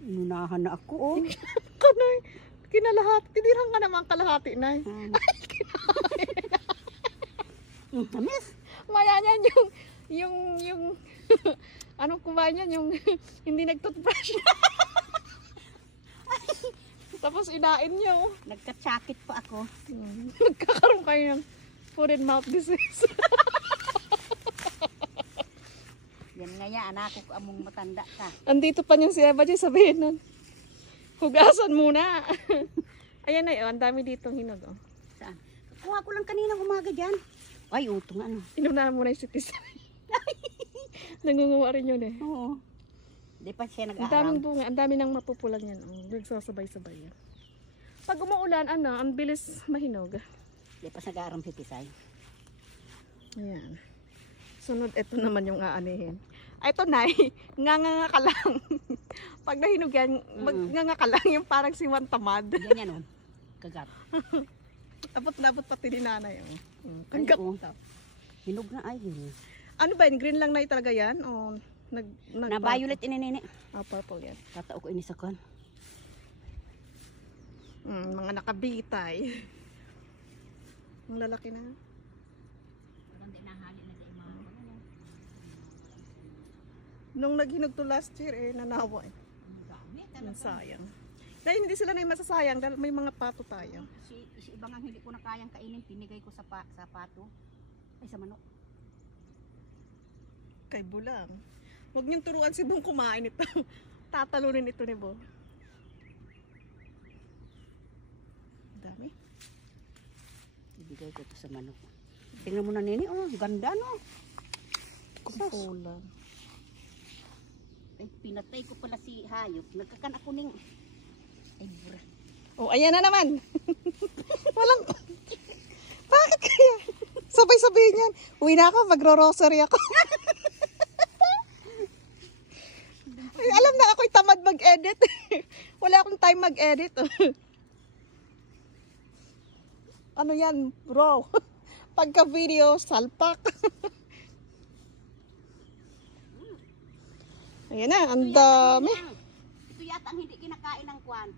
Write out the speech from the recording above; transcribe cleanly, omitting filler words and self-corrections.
Inunahan na ako, oh. Kanay, kinalahati. Tinirang ka naman kalahati, Nay. Tamis. Maya niyan yung anong kumain yan, yung hindi nag-toothbrush. Tapos inain niyo. Nagkatsakit pa ako. Nagkakaroon kayo ng foot and mouth disease. Yan nga ya, anak ko among matanda ka. Andito pa yung si Eva dyan, sabihin nun. Hugasan muna. Ayan na yun, ang dami ditong hinog. Oh. Saan? Kuha ko lang kanina umaga dyan. Ay, utong ano. Inunahan muna yung sitis. Nangunguha rin yun eh. Oo. Di pa siya Ang daming nag-aaram. bunga, ang dami nang mapupulan yan. Oh, nagsasabay-sabay yan. Pag umuulan, ang bilis mahinog. Di pa nag-aaram si Tisay. Ayan. Sunod, ito naman yung aanihin. Ay, ito na, nganga ka lang. Pag nahinog yan, nganga ka lang, yung parang siwan tamad. Ganyan, oh. Kagat. Abot-abot pati ni nanay. Oh. Ay, Kagat. oo. Hinog na ay. Ano ba yun? Green lang na talaga yan? O Na violet ininini. Ah, purple yan. Tatao ko ini sa kan. Mga nakabitay. Ang lalaki na. Nung naghinog to last year, nanawa eh. Ang sayang. Dahil hindi sila na yung masasayang dahil may mga pato tayo. Si ibang ang hindi ko na kayang kainin, pinigay ko sa pato. Ay, sa manok. Kay Bulang. Huwag niyong turuan si Bong kumain ito. Tatalunin ito ni Bo. Dami. Ibigay ko ito sa manok. Tingnan mo na nini, oh, ganda no. Kumpulan. Ay, pinatay ko pala si hayop. Nagkakan ako ning... Ay, bura. Oh, ayan na naman. Walang... Bakit kaya? Sabay-sabay niyan. Uwi na ako, magro-rosary ako. Ay, alam na ako'y tamad mag-edit. Wala akong time mag-edit. Ano yan, bro? Pagka-video, salpak. Ayan na, ang dami. Ito yata ang hindi kinakain ng kwan.